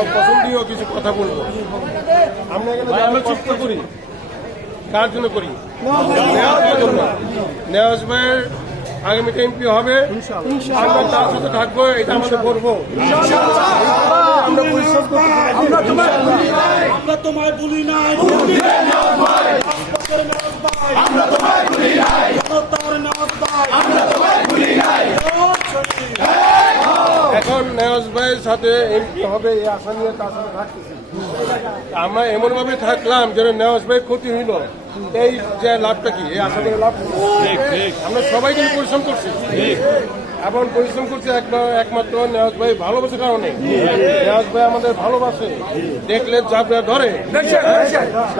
অপছন্দীয় কিছু কথা বলবো। আমরা এখানে কষ্ট করি কার জন্য করি? নেওয়াজ ভাইয়ের আগামীতে এমপি হবে, আমরা তার সাথে থাকবো, এটা আমাদের করবো। আমরা পরিশ্রম করতে আমরা তোমায় ভুলি নাই, এখন নেওয়াজ ভাইয়ের সাথে এমপি হবে এই আশা নিয়ে তার সাথে থাকতেছি। আমরা এমন ভাবে থাকলাম যেন নেওয়াজ ভাই ক্ষতি হইল, এই যে লাভটা কি এই আশা করে লাভ। আমরা সবাই কিন্তু পরিশ্রম করছি, এখন পরিশ্রম করছি একমাত্র নেওয়াজ ভাই ভালোবাসার কারণে। নেওয়াজ ভাই আমাদের ভালোবাসে, দেখলে যাবে ধরে,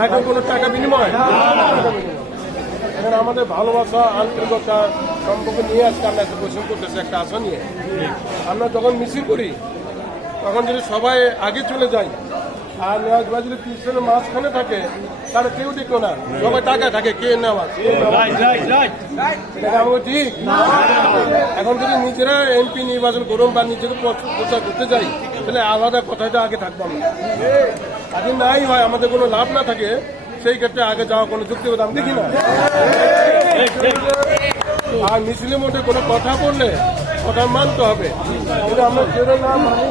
এখন কোনো টাকা বিনিময়। এখানে আমাদের ভালোবাসা আন্তরিকতা সম্পর্ক নিয়ে আজকে আমরা একটা পরিশ্রম করতেছি একটা আশা নিয়ে। আমরা যখন মিছিল করি তখন যদি সবাই আগে চলে যায় আর নেওয়াজ ভাই যদি পিছনের মাঝখানে থাকে তাহলে কেউ দেখলো না, সবাই টাকা থাকে কে নেওয়াজ। আমাকে ঠিক এখন যদি নিজেরা এমপি নির্বাচন করুন বা নিজেকে প্রচার করতে যাই তাহলে আলাদা কথাটা আগে থাকবো আমরা। আগে নাই হয় আমাদের কোনো লাভ না থাকে সেই ক্ষেত্রে আগে যাওয়া কোনো যুক্তিবোধ আমি দেখি না। আর মিছিলের মধ্যে কোনো কথা বললে কথা মানতে হবে, কিন্তু আমরা কেউ না মানি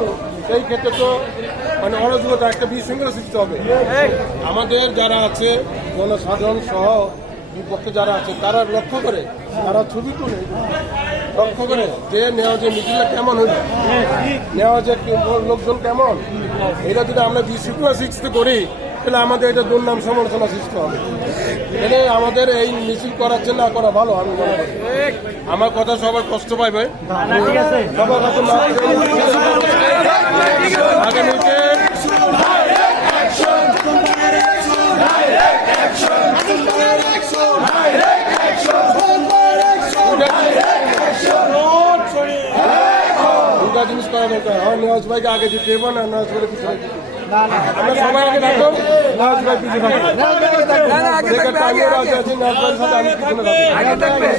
সেই ক্ষেত্রে তো মানে অরাজকতা একটা বিশৃঙ্খলা সৃষ্টি হবে। আমাদের যারা আছে জনসাধারণ সহ বিপক্ষে যারা আছে তারা লক্ষ্য করে, তারা ছবি তুলে লক্ষ্য করে যে নেওয়াজের মিছিলটা কেমন হইল, নেওয়াজের লোকজন কেমন, এটা যদি আমরা বিশৃঙ্খলা সৃষ্টি করি তাহলে আমাদের এটা দুর্নাম সমালোচনা সৃষ্টি হবে। এলে আমাদের এই মিছিল করার জন্য না করা ভালো আমি মনে করি। আমার কথা সবার কষ্ট পাইবে, সবার আগামীতে দুটা জিনিস করা দরকার। হয় নেওয়াজ ভাইকে আগে দিতে হবে না নেওয়াজ ভাইকে পিছনে দিতে হবে। আমরা সবাই আগে থাকবো, নেওয়াজ ভাই পিছিয়ে থাকবো।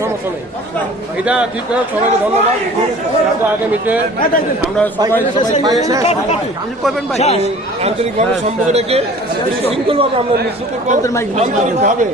সমস্যা নেই, এটা ঠিক করে সবাইকে ধন্যবাদ। আগামীতে আমরা সবাই আন্তরিকভাবে সম্পর্ক রেখে শৃঙ্খলভাবে আমরা মিছিল করবো আন্তরিকভাবে।